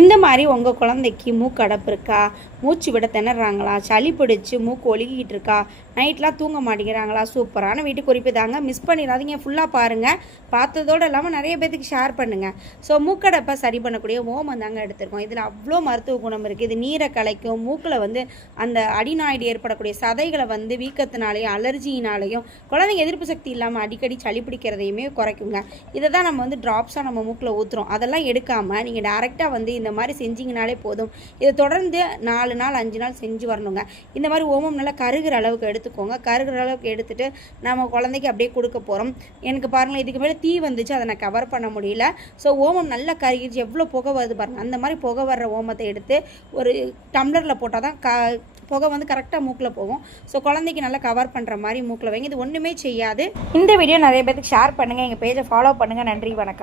இந்த மாதிரி உங்கள் குழந்தைக்கு மூக்கு அடைப்பு இருக்கா, மூச்சு விட திணறாங்களா, சளி பிடிச்சி மூக்கு ஒழுகிட்டு இருக்கா, நைட்லாம் தூங்க மாட்டேங்கிறாங்களா, சூப்பரான வீட்டு குறிப்பு தாங்க. மிஸ் பண்ணிடாதீங்க, ஃபுல்லாக பாருங்கள். பார்த்ததோடு இல்லாமல் நிறைய பேத்துக்கு ஷேர் பண்ணுங்கள். ஸோ மூக்கடைப்பை சரி பண்ணக்கூடிய ஓமம் தாங்க எடுத்துருக்கோம். இதில் அவ்வளோ மருத்துவ குணம் இருக்குது. இது நீரை கலைக்கும், மூக்கில் அந்த அடிநாய்டு ஏற்படக்கூடிய சதைகளை வீக்கத்தினாலேயும் அலர்ஜினாலேயும் குழந்தைங்க எதிர்ப்பு சக்தி இல்லாமல் அடிக்கடி சளி பிடிக்கிறதையுமே குறைக்குங்க. இதை தான் நம்ம ட்ராப்ஸாக நம்ம மூக்கில் ஊற்றுறோம். அதெல்லாம் எடுக்காமல் நீங்கள் டேரெக்டாக இந்த மாதிரி செஞ்சிங்கனாலே போதும். இதை தொடர்ந்து 4 நாள் 5 நாள் செஞ்சு வரணுங்க. இந்த மாதிரி ஓமம் நல்லா கருகிற அளவுக்கு எடுத்துக்கோங்க. கருகிற அளவுக்கு எடுத்துகிட்டு நம்ம குழந்தைக்கு அப்படியே கொடுக்க போகிறோம். எனக்கு பாருங்கள், இதுக்கு மேலே தீ வந்துச்சு, அதை நான் கவர் பண்ண முடியல. ஸோ ஓமம் நல்லா கருகிடுச்சு, எவ்வளோ புகை வருது பாருங்கள். அந்த மாதிரி புகை வர்ற ஓமத்தை எடுத்து ஒரு டம்ளரில் போட்டால் தான் புகை கரெக்டாக மூக்கில் போகும். ஸோ குழந்தைக்கு நல்லா கவர் பண்ணுற மாதிரி மூக்கில் வைங்க. இது ஒன்றுமே செய்யாது. இந்த வீடியோ நிறைய பேருக்கு ஷேர் பண்ணுங்கள். எங்கள் பேஜை ஃபாலோ பண்ணுங்கள். நன்றி, வணக்கம்.